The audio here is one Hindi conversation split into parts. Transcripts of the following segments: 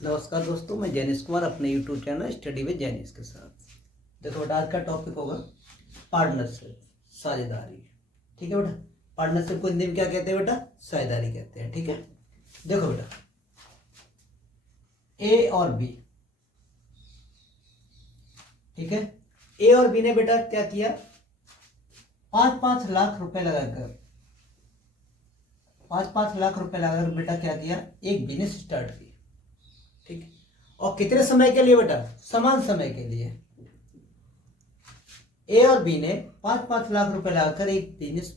नमस्कार दोस्तों, मैं जैनिश कुमार अपने YouTube channel study with Jainish के साथ। देखो बेटा, आज का टॉपिक होगा पार्टनरशिप, साझेदारी। ठीक है बेटा, पार्टनरशिप को हिंदी में क्या कहते हैं बेटा? साझेदारी कहते हैं। ठीक है, देखो बेटा, ए और बी। ठीक है, ए और बी ने बेटा क्या किया? 5-5 लाख रुपए लगाकर 5-5 लाख रुपए लगाकर बेटा क्या किया? एक बिजनेस स्टार्ट किया। ठीक है, और कितने समय के लिए बेटा? समान समय के लिए। ए और बी ने 5-5 लाख रुपए लगाकर एक बिजनेस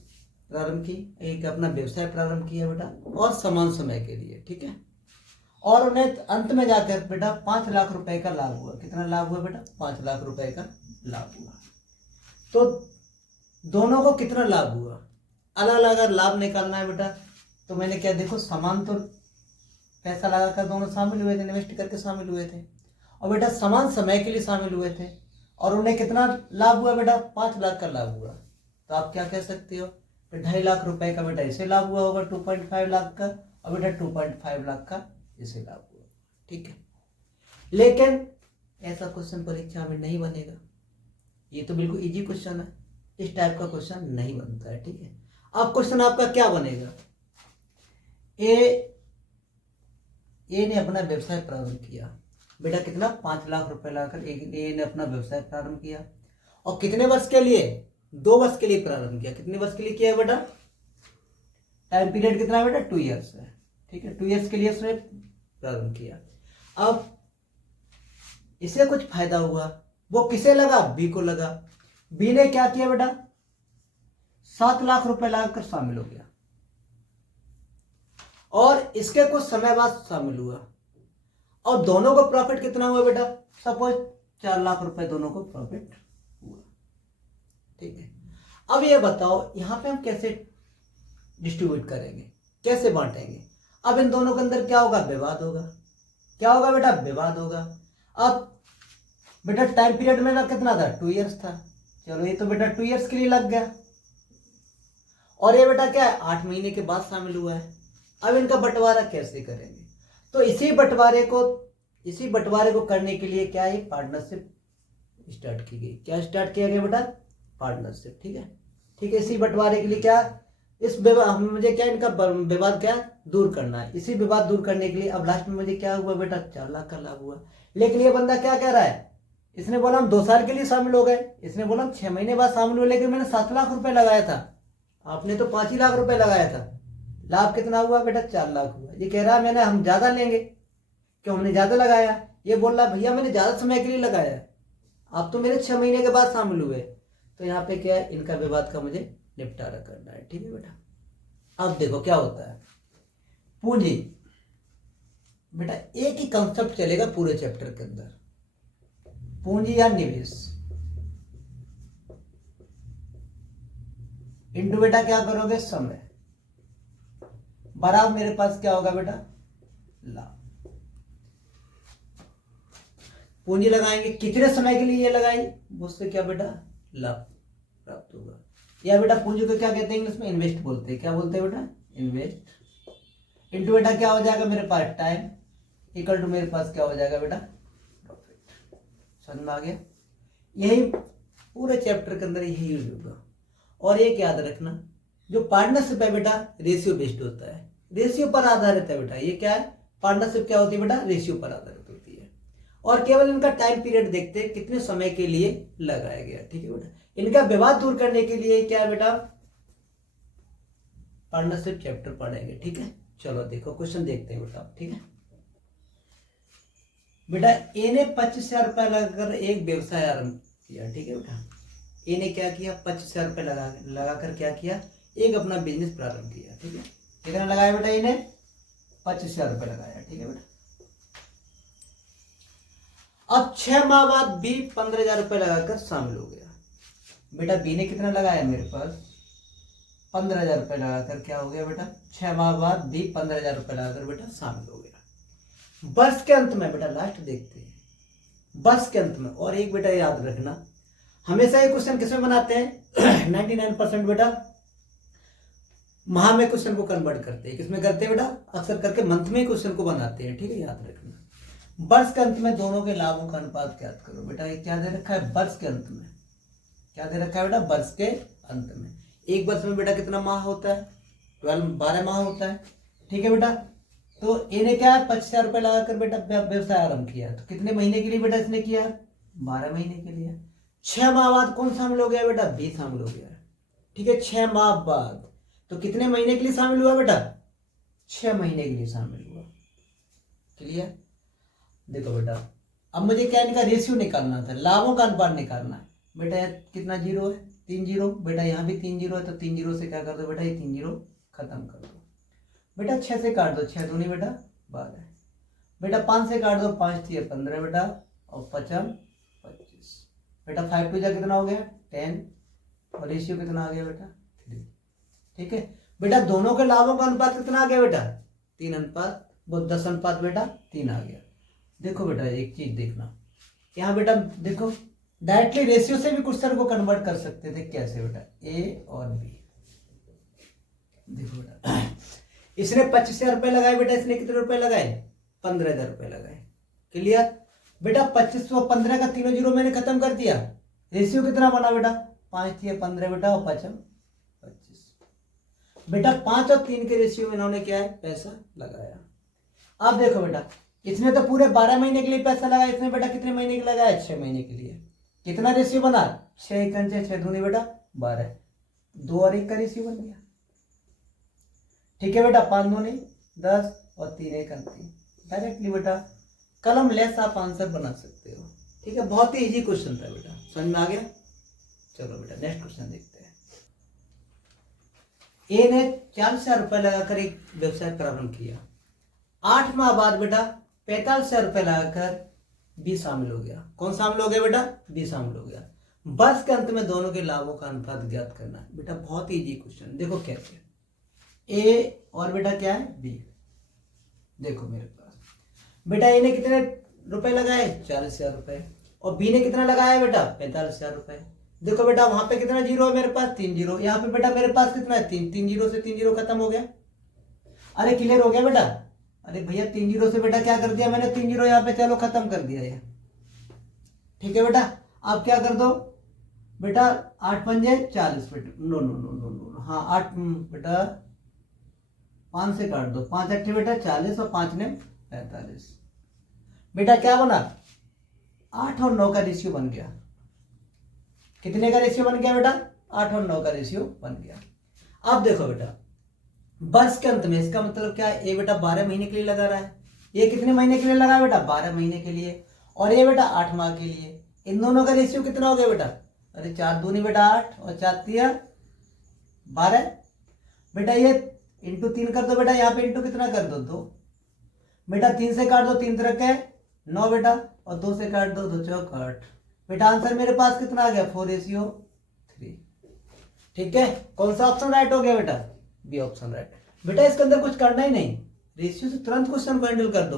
प्रारंभ की, एक अपना व्यवसाय प्रारंभ किया बेटा, और समान समय के लिए। ठीक है, और उन्हें अंत में जाकर बेटा 5 लाख रुपए का लाभ हुआ। कितना लाभ हुआ बेटा? 5 लाख रुपए का लाभ हुआ। तो दोनों को कितना लाभ हुआ? अलग अलग अगर लाभ निकालना है बेटा, तो मैंने क्या, देखो, समान तो पैसा लगाकर दोनों शामिल हुए थे, इन्वेस्ट करके शामिल हुए थे, और बेटा समान समय के लिए शामिल हुए थे, और उन्हें कितना लाभ हुआ बेटा? 5 लाख का लाभ हुआ। तो आप क्या कह सकते हो? 2.5 लाख रुपए का बेटा इसे लाभ हुआ होगा 2.5 लाख का, और बेटा 2.5 लाख का इसे लाभ हुआ। ठीक है, लेकिन ऐसा क्वेश्चन परीक्षा में नहीं बनेगा। ये तो बिल्कुल इजी क्वेश्चन है, इस टाइप का क्वेश्चन नहीं बनता है। ठीक है, अब क्वेश्चन आपका क्या बनेगा? ए ने अपना व्यवसाय प्रारंभ किया बेटा, कितना? 5 लाख रुपए लगाकर ए ने अपना व्यवसाय प्रारंभ किया, और कितने वर्ष के लिए? 2 वर्ष के लिए प्रारंभ किया। कितने वर्ष के लिए किया बेटा? टाइम पीरियड कितना है बेटा? 2 ईयर्स है। ठीक है, 2 ईयर्स के लिए उसने प्रारंभ किया। अब इसे कुछ फायदा हुआ, वो किसे लगा? बी को लगा। बी ने क्या किया बेटा? 7 लाख रुपए लगाकर शामिल हो गया, और इसके कुछ समय बाद शामिल हुआ, और दोनों को प्रॉफिट कितना हुआ बेटा? सपोज 4 लाख रुपए दोनों को प्रॉफिट हुआ। ठीक है, अब ये बताओ यहां पे हम कैसे डिस्ट्रीब्यूट करेंगे, कैसे बांटेंगे? अब इन दोनों के अंदर क्या होगा? विवाद होगा। क्या होगा बेटा? विवाद होगा। अब बेटा टाइम पीरियड में ना कितना था? 2 ईयर्स था। चलो, ये तो बेटा 2 ईयर्स के लिए लग गया, और ये बेटा क्या है? 8 महीने के बाद शामिल हुआ है। अब इनका बंटवारा कैसे करेंगे? तो इसी बंटवारे को करने के लिए क्या है? पार्टनरशिप स्टार्ट की गई। क्या स्टार्ट किया गया बेटा? पार्टनरशिप। ठीक है, ठीक है, इसी बंटवारे के लिए क्या, मुझे क्या, इनका विवाद क्या दूर करना है। इसी विवाद दूर करने के लिए अब लास्ट में मुझे क्या हुआ बेटा? 4 लाख का लाभ हुआ। लेकिन ये बंदा क्या कह रहा है? इसने बोला हम 2 साल के लिए शामिल हो गए, इसने बोला हम 6 महीने बाद शामिल हुए, लेकिन मैंने 7 लाख रुपए लगाया था, आपने तो 5 ही लाख रुपए लगाया था। लाभ कितना हुआ बेटा? 4 लाख हुआ। ये कह रहा है हम ज्यादा लेंगे, क्यों? हमने ज्यादा लगाया। ये बोल रहा भैया मैंने ज्यादा समय के लिए लगाया, आप तो मेरे 6 महीने के बाद शामिल हुए। तो यहाँ पे क्या है? इनका विवाद का मुझे निपटारा करना है। ठीक है बेटा, अब देखो क्या होता है। पूंजी बेटा, एक ही कंसेप्ट चलेगा पूरे चैप्टर के अंदर, पूंजी या निवेश। इंटू बेटा क्या करोगे? समय, बराबर मेरे पास क्या होगा बेटा? लाभ। पूंजी लगाएंगे, कितने समय के लिए ये लगाएंगे, उससे क्या बेटा? लाभ प्राप्त होगा। या बेटा पूंजी को क्या कहते हैं इंग्लिश में? इन्वेस्ट बोलते हैं। क्या बोलते हैं बेटा? इन्वेस्ट। इंटू बेटा क्या हो जाएगा मेरे पास? टाइम, इक्वल टू मेरे पास क्या हो जाएगा बेटा? प्रॉफिट। समझ में आ गया? यही पूरे चैप्टर के अंदर यही यूज होगा। और एक याद रखना, जो पार्टनरशिप है बेटा रेशियो बेस्ड होता है, रेशियो पर आधारित है बेटा। ये क्या है? पार्टनरशिप क्या होती है बेटा? रेशियो पर आधारित होती है, और केवल इनका टाइम पीरियड देखते हैं कितने समय के लिए लगाया गया। ठीक है बेटा, इनका विवाद दूर करने के लिए क्या है बेटा? पार्टनरशिप चैप्टर पढ़ेंगे। ठीक है, चलो देखो क्वेश्चन देखते हैं बेटा। ठीक है बेटा, ए ने 25,000 रुपया लगाकर एक व्यवसाय आरंभ किया। ठीक है बेटा, ए ने क्या किया? 25,000 रुपये लगाकर क्या किया? एक अपना बिजनेस प्रारंभ किया। ठीक है, कितना लगाया बेटा? इन्हें 25,000 रुपये लगाया। ठीक है बेटा, अब 6 माह बाद बी 15,000 रुपये लगाकर शामिल हो गया। बेटा बी ने कितना लगाया? मेरे पास 15,000 रुपये लगाकर क्या हो गया बेटा? 6 माह बाद बी 15,000 रुपये लगाकर बेटा शामिल हो गया। वर्ष के अंत में बेटा, लास्ट देखते हैं, वर्ष के अंत में। और एक बेटा याद रखना, हमेशा ये क्वेश्चन किसमें बनाते हैं? 99% बेटा माह में क्वेश्चन को कन्वर्ट करते हैं। किसमें करते हैं बेटा? अक्सर करके मंथ में क्वेश्चन को बनाते हैं। ठीक है, याद रखना। वर्ष के अंत में दोनों के लाभों का अनुपात ज्ञात करो। बेटा ये क्या दे रखा है, वर्ष के अंत में, क्या दे रखा है बेटा, वर्ष के अंत में। एक वर्ष में बेटा कितना माह होता है, 12 माह होता है, ठीक है बेटा। तो इन्हें क्या है, 25,000 रुपये लगाकर बेटा व्यवसाय आरंभ किया। तो कितने महीने के लिए बेटा इसने किया, 12 महीने के लिए। 6 माह बाद कौन शामिल हो गया बेटा, 20 शामिल हो गया, ठीक है। 6 माह बाद, तो कितने महीने के लिए शामिल हुआ बेटा, 6 महीने के लिए शामिल हुआ। क्लियर। देखो बेटा अब मुझे क्या इनका रेशियो निकालना था, लाभों का अनुपात निकालना है। बेटा कितना जीरो है, 3 जीरो। बेटा यहाँ भी 3 जीरो है, तो 3 जीरो से क्या कर दो बेटा, ये 3 जीरो खत्म कर दो। बेटा 6 से काट दो, 6 दूनी बेटा 12। बेटा 5 से काट दो, 5 थी 15 बेटा, और 5 25। बेटा 5 टू जा कितना हो गया 10, और रेशियो कितना आ गया बेटा 3, ठीक है। बेटा दोनों के लाभों का अनुपात कितना आ गया बेटा, 3 अनुपात, वो 10 अनुपात बेटा 3 आ गया। देखो बेटा एक चीज देखना, यहाँ बेटा देखो डायरेक्टली रेशियो से भी क्वेश्चन को कन्वर्ट कर सकते थे। कैसे बेटा, ए और बी। देखो बेटा इसने 25,000 रुपये लगाए बेटा, इसने कितने रुपए लगाए, 15,000 रुपये लगाए। क्लियर। बेटा 25 और 15 का तीनों जीरो मैंने खत्म कर दिया। रेशियो कितना बना बेटा, 5 थी 15 बेटा, और 5 25। बेटा 5 और 3 के रेशियो में इन्होंने क्या है, पैसा लगाया। अब देखो बेटा इसने तो पूरे 12 महीने के लिए पैसा लगाया, इसने बेटा कितने महीने के लगाया, 6 महीने के लिए। कितना रेशियो बना, 6 1 6 दूनी बेटा 12, 2 और 1 का रेशियो बन गया, ठीक है बेटा। 5 दूनी 10, और 3 1 3। डायरेक्टली बेटा कलम लेस आप आंसर बना सकते हो, ठीक है। बहुत ही इजी क्वेश्चन था बेटा, समझ में आ गया। चलो बेटा नेक्स्ट क्वेश्चन देखते हैं। ए ने 40,000 रुपये लगाकर एक व्यवसाय प्रारंभ किया। 8 माह बाद बेटा 45,000 रुपये लगाकर बी शामिल हो गया। कौन शामिल हो गया बेटा, बी शामिल हो गया। वर्ष के अंत में दोनों के लाभों का अनुपात ज्ञात करना है। बेटा बहुत ही इजी क्वेश्चन, देखो कैसे। ए और बेटा क्या है, बी। देखो मेरे पास बेटा ए ने कितने रुपए लगाए, 40,000 रुपए, और बी ने कितना लगाया बेटा, 45,000 रुपए। देखो बेटा वहां पे कितना जीरो है मेरे पास, 3 जीरो। यहाँ पे बेटा मेरे पास कितना है, 3 3 जीरो से 3 जीरो खत्म हो गया। अरे क्लियर हो गया बेटा। अरे भैया 3 जीरो से बेटा क्या कर दिया मैंने, 3 जीरो यहाँ पे चलो खत्म कर दिया ये, ठीक है बेटा। आप क्या कर दो बेटा, 8 पंजे 40 बेटा, no no no no no, हाँ 8 बेटा 5 से काट दो, 5 8 बेटा 40, और 5 ने 45। बेटा क्या बना, 8 और 9 का रेशियो बन गया। कितने का रेशियो बन गया बेटा, 8 और 9 का रेशियो बन गया। अब देखो बेटा वर्ष के अंत में, इसका मतलब क्या है, ये बेटा 12 महीने के लिए लगा रहा है। ये कितने महीने के लिए लगा बेटा, 12 महीने के लिए, और ये बेटा 8 माह के लिए। इन दोनों का रेशियो कितना हो गया बेटा, अरे 4 दूनी बेटा 8, और 4 तिया 12। बेटा ये इंटू 3 कर दो बेटा, यहाँ पे इंटू कितना कर दो 2। बेटा 3 से काट दो, 3 तरह 9 बेटा, और 2 से काट दो 2 चौक 8। बेटा आंसर मेरे पास कितना आ गया, 4:3। ठीक है, कौन सा ऑप्शन राइट हो गया बेटा, बी ऑप्शन राइट। बेटा इसके अंदर कुछ करना ही नहीं, रेशियो से तुरंत क्वेश्चन को हैंडल कर दो,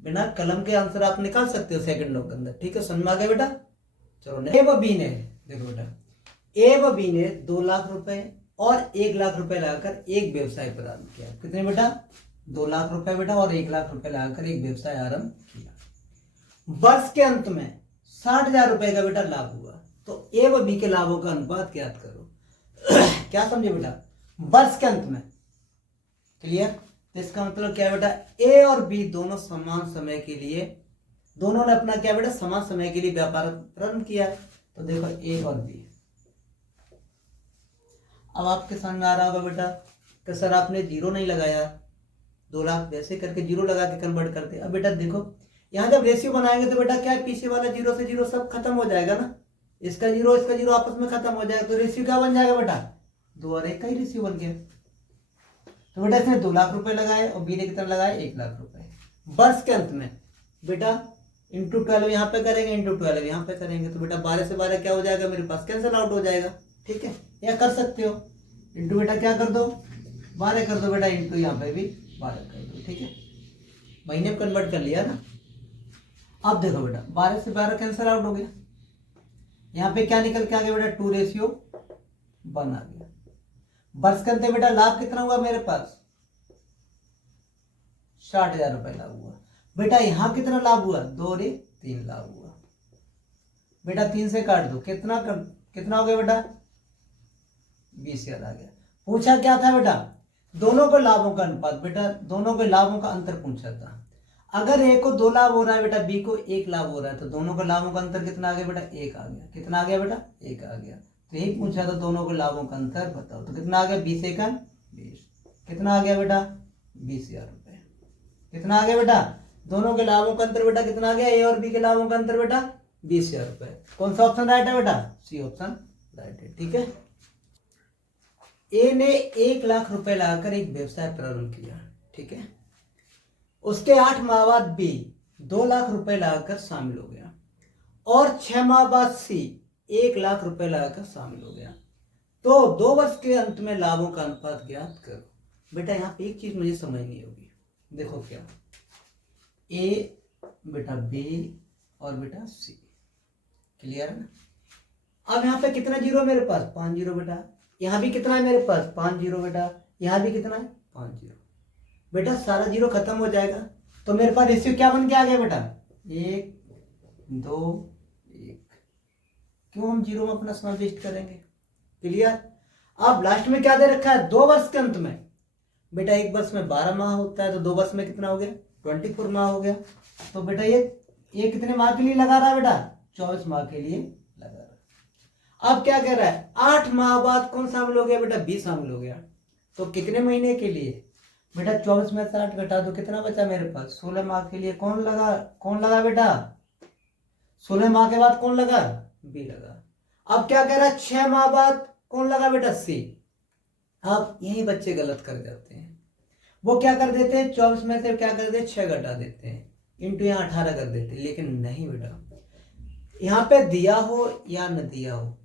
बिना कलम के आंसर आप निकाल सकते हो सेकंडों के अंदर। ठीक है, समझ में आ गया बेटा। चलो ए व बी ने, देखो बेटा ए व बी ने 2 लाख रुपए और 1 लाख रुपए लगाकर एक व्यवसाय प्रारंभ किया। कितने बेटा, 2 लाख रुपए बेटा और 1 लाख रुपए लगाकर एक व्यवसाय आरंभ किया। वर्ष के अंत में 60,000 रुपए का बेटा लाभ हुआ, तो ए व बी के लाभों का अनुपात ज्ञात करो। क्या समझे बेटा, वर्ष के अंत में। क्लियर, तो इसका मतलब क्या है बेटा, ए और बी दोनों समान समय के लिए, दोनों ने अपना क्या बेटा समान समय के लिए व्यापार प्रारंभ किया। तो देखो ए और बी। अब आपके समझ में आ रहा होगा बेटा कि सर आपने जीरो नहीं लगाया, 2 लाख वैसे करके जीरो लगा के कन्वर्ट करते। अब बेटा देखो यहाँ जब रेशियो बनाएंगे तो बेटा क्या है, पीछे वाला जीरो से जीरो सब खत्म हो जाएगा ना, इसका जीरो आपस में खत्म हो जाएगा, तो रेशियो क्या बन जाएगा बेटा, 2 और 1 का ही रेशियो बन गया। तो बेटा इसने 2 लाख रुपए लगाए और बी ने कितना लगाया, 1 लाख रुपए। वर्ष के अंत में बेटा इंटू 12 यहाँ पे करेंगे, इंटू 12 यहाँ पे करेंगे, तो बेटा 12 से 12 क्या हो जाएगा मेरे पास, कैंसिल आउट हो जाएगा। ठीक है, या कर सकते हो इंटू बेटा क्या कर दो 12 कर दो बेटा, इंटू यहाँ पे भी 12 कर दो। ठीक है, महीने में कन्वर्ट कर लिया ना। अब देखो बेटा 12 से 12 कैंसिल आउट हो गया, यहाँ पे क्या निकल के आ गया बेटा, 2:1 आ गया। वर्ष के अंत में बेटा लाभ कितना हुआ मेरे पास, 60,000 रुपए लाभ हुआ। बेटा यहाँ कितना लाभ हुआ, 2 और 1 3 लाभ हुआ। बेटा 3 से काट दो, कितना हो गया बेटा, 20,000 आ गया। पूछा क्या था बेटा, दोनों के लाभों का अनुपात, बेटा दोनों के लाभों का अंतर पूछा था। अगर ए को 2 लाभ हो रहा है बेटा, बी को 1 लाभ हो रहा है, तो दोनों के लाभों का अंतर कितना आ गया बेटा, 1 आ गया। कितना आ गया बेटा, 1 आ गया। तो यही पूछा था, दोनों के लाभों का अंतर बताओ। तो कितना आ गया, 20 एकम 20। कितना आ गया बेटा, 20,000 रुपए। कितना आ गया बेटा, दोनों के लाभों का अंतर बेटा कितना आ गया, ए और बी के लाभों का अंतर बेटा 20,000 रुपए। कौन सा ऑप्शन राइट है बेटा, सी ऑप्शन राइट है। ठीक है, ए ने 1 लाख रुपए लगाकर एक व्यवसाय प्रारंभ किया। ठीक है, उसके 8 माह बाद बी 2 लाख रुपए लगाकर शामिल हो गया, और 6 माह बाद सी 1 लाख रुपए लगाकर शामिल हो गया। तो 2 वर्ष के अंत में लाभों का अनुपात ज्ञात करो। बेटा यहाँ पे एक चीज मुझे समझनी होगी, देखो क्या, ए बेटा बी और बेटा सी, क्लियर है ना। अब यहाँ पे कितना जीरो मेरे पास, 5 जीरो बेटा। यहाँ भी कितना है मेरे पास, 5 जीरो बेटा। यहाँ भी कितना है, 5 जीरो बेटा। सारा जीरो खत्म हो जाएगा, तो मेरे पास रेशियो क्या बन के आ गया बेटा, 1 2 1। क्यों हम जीरो में अपना समय वेस्ट करेंगे, क्लियर। अब लास्ट में क्या दे रखा है, 2 वर्ष के अंत में बेटा, 1 वर्ष में 12 माह होता है, तो 2 वर्ष में कितना हो गया, 24 माह हो गया। तो बेटा ये कितने माह के लिए लगा रहा है बेटा, 24 माह के लिए लगा रहा है। अब क्या कह रहा है, 8 माह बाद कौन शामिल हो गया बेटा, 20 शामिल हो गया। तो कितने महीने के लिए बेटा, 24 में से 8 घटा दो, कितना बचा मेरे पास, 16 माह के लिए। कौन लगा बेटा, 16 माह के बाद कौन लगा, बी लगा। अब क्या कह रहा है, 6 माह बाद कौन लगा बेटा, सी। अब यही बच्चे गलत कर जाते हैं, वो क्या कर देते हैं, 24 में से क्या कर देते, 6 घटा देते हैं, इंटू यहाँ 18 कर देते हैं। लेकिन नहीं बेटा, यहाँ पे दिया हो या न दिया हो,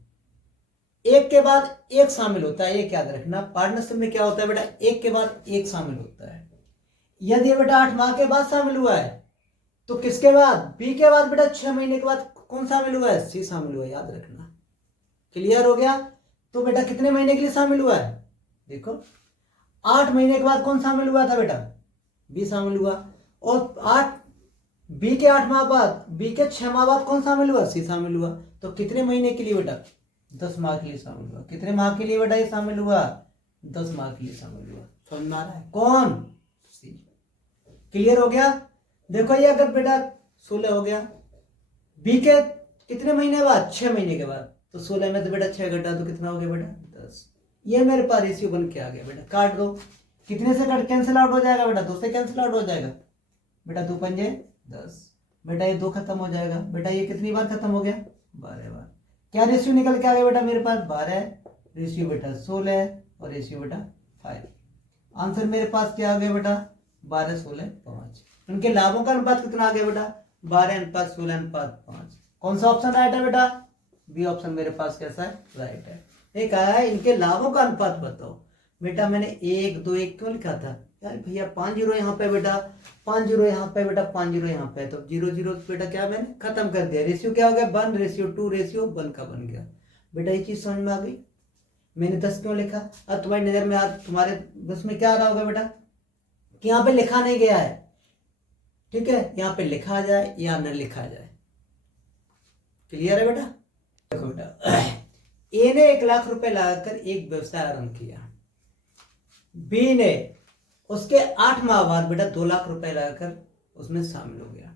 एक के बाद एक शामिल होता है, एक याद रखना। पार्टनरशिप में क्या होता है बेटा, एक के बाद एक शामिल होता है। यदि बेटा 8 माह के बाद शामिल हुआ है, तो किसके बाद, बी के बाद बेटा 6 महीने के बाद कौन शामिल हुआ है, सी शामिल हुआ है, याद रखना। क्लियर हो गया। तो बेटा कितने महीने के लिए शामिल हुआ है, देखो 8 महीने के बाद कौन शामिल हुआ था बेटा, बी शामिल हुआ। और बी के 8 माह बाद, बी के 6 माह बाद कौन शामिल हुआ, सी शामिल हुआ। तो कितने महीने के लिए बेटा, 10 माह के लिए शामिल हुआ। कितने माह के लिए बेटा ये शामिल हुआ, 10 माह के लिए शामिल हुआ। समझ में आ रहा है, कौन, सी। क्लियर हो गया। देखो ये अगर बेटा 16 हो गया, बी के कितने महीने बाद, 6 महीने के बाद, तो 16 में से बेटा 6 घटा तो कितना हो गया बेटा, 10। ये मेरे पास रेशियो बन के आ गया बेटा। काट दो, कितने से कट कैंसिल आउट हो जाएगा बेटा, 2 से कैंसिल आउट हो जाएगा बेटा, 2 पंजे 10 बेटा, ये 2 खत्म हो जाएगा बेटा। ये कितनी बार खत्म हो गया, 12 बार। क्या रेशियो निकल के आ गया बेटा मेरे पास, 12 रेशियो बेटा 16 और रेशियो बेटा 5। आंसर मेरे पास क्या आ गया बेटा, 12 16 5। उनके लाभों का अनुपात कितना आ गया बेटा, 12 अनुपात 16 अनुपात 5। कौन सा ऑप्शन राइट है बेटा, बी ऑप्शन मेरे पास कैसा है, राइट है। एक आया है, इनके लाभों का अनुपात बताओ। बेटा मैंने 1 2 1 क्यों लिखा था यार भैया, 5 जीरो यहाँ पे बेटा, 5 जीरो यहाँ पे बेटा, 5 जीरो यहाँ पे, तो 0 0 बेटा क्या मैंने खत्म कर दिया। रेशियो क्या हो गया, 1 रेशियो 2 रेशियो 1 का बन गया बेटा। ये चीज समझ में आ गई। मैंने 10 क्यों लिखा, अब तुम्हारी नजर में आज तुम्हारे बस में क्या आ रहा होगा बेटा, कि यहाँ पे लिखा नहीं गया है। ठीक है, यहाँ पे लिखा जाए या न लिखा जाए। क्लियर है बेटा। देखो बेटा, ए ने 1 लाख रुपए लगाकर एक व्यवसाय आरंभ किया, बी ने उसके 8 माह बाद बेटा 2 लाख रुपए लगाकर उसमें शामिल हो गया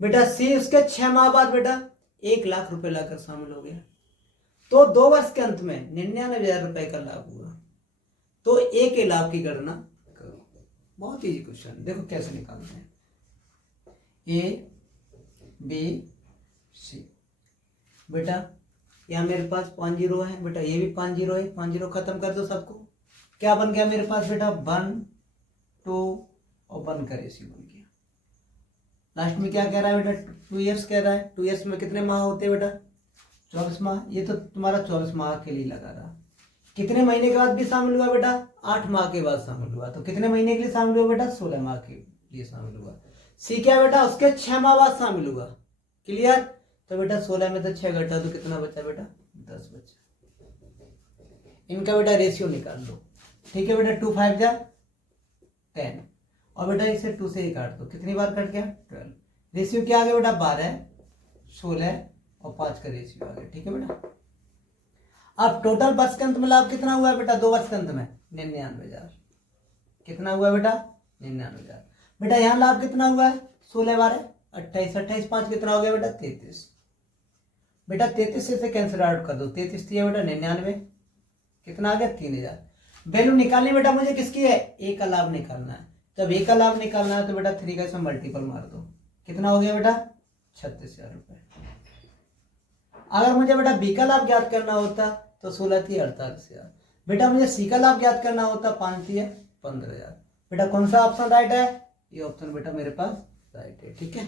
बेटा। सी उसके 6 माह बाद बेटा 1 लाख रुपए लगाकर शामिल हो गया। तो 2 वर्ष के अंत में 99,000 रुपए का लाभ हुआ। तो ए के लाभ की गणना करो। बहुत इजी क्वेश्चन, देखो कैसे निकालते हैं। ए बी सी बेटा, यहाँ मेरे पास 5 जीरो है बेटा, ये भी 5 जीरो है, 5 जीरो खत्म कर दो सबको। क्या बन गया मेरे पास बेटा, 1 2 और 1 का रेशियो बन गया। लास्ट में क्या कह रहा है बेटा, 2 ईयर्स कह रहा है। 2 ईयर्स में कितने माह होते हैं बेटा, 24 माह। ये तो तुम्हारा 24 माह के लिए लगा रहा। कितने महीने के बाद भी शामिल हुआ बेटा, 8 माह के बाद शामिल हुआ। तो कितने महीने के लिए शामिल हुआ बेटा, 16 माह के लिए शामिल हुआ। सी क्या बेटा, उसके 6 माह बाद शामिल हुआ। क्लियर। तो बेटा 16 में से 6 घटा तो कितना बचा बेटा, 10 बचा। इनका बेटा रेशियो निकाल लो। ठीक है बेटा, 2 5 जा 10 और बेटा इसे 2 से ही काट दो, कितनी बार कट गया 12। रेशियो क्या आ गया बेटा 12, 16 और 5 का रेशियो आ गया। ठीक है बेटा। अब टोटल वर्ष के अंत में लाभ कितना हुआ है बेटा 2 वर्ष के अंत में 99,000। कितना हुआ है बेटा 99,000। बेटा यहाँ लाभ कितना हुआ है 16 12 28, 28 5 कितना हो गया बेटा 33। बेटा 33 से कैंसिल आउट कर दो, 33 थी बेटा 99, कितना आ गया 3,000। वैल्यू निकालनी बेटा मुझे किसकी है, ए का लाभ निकालना है। जब ए का लाभ निकालना है तो बेटा 3 का इसमें मल्टीपल मार दो, कितना हो गया बेटा 36,000 रुपए। अगर मुझे बेटा बी का लाभ ज्ञात करना होता तो 16 थी 48,000। बेटा मुझे सी का लाभ ज्ञात करना होता 5 थी 15,000। बेटा कौन सा ऑप्शन राइट है, ये ऑप्शन बेटा मेरे पास राइट है। ठीक है।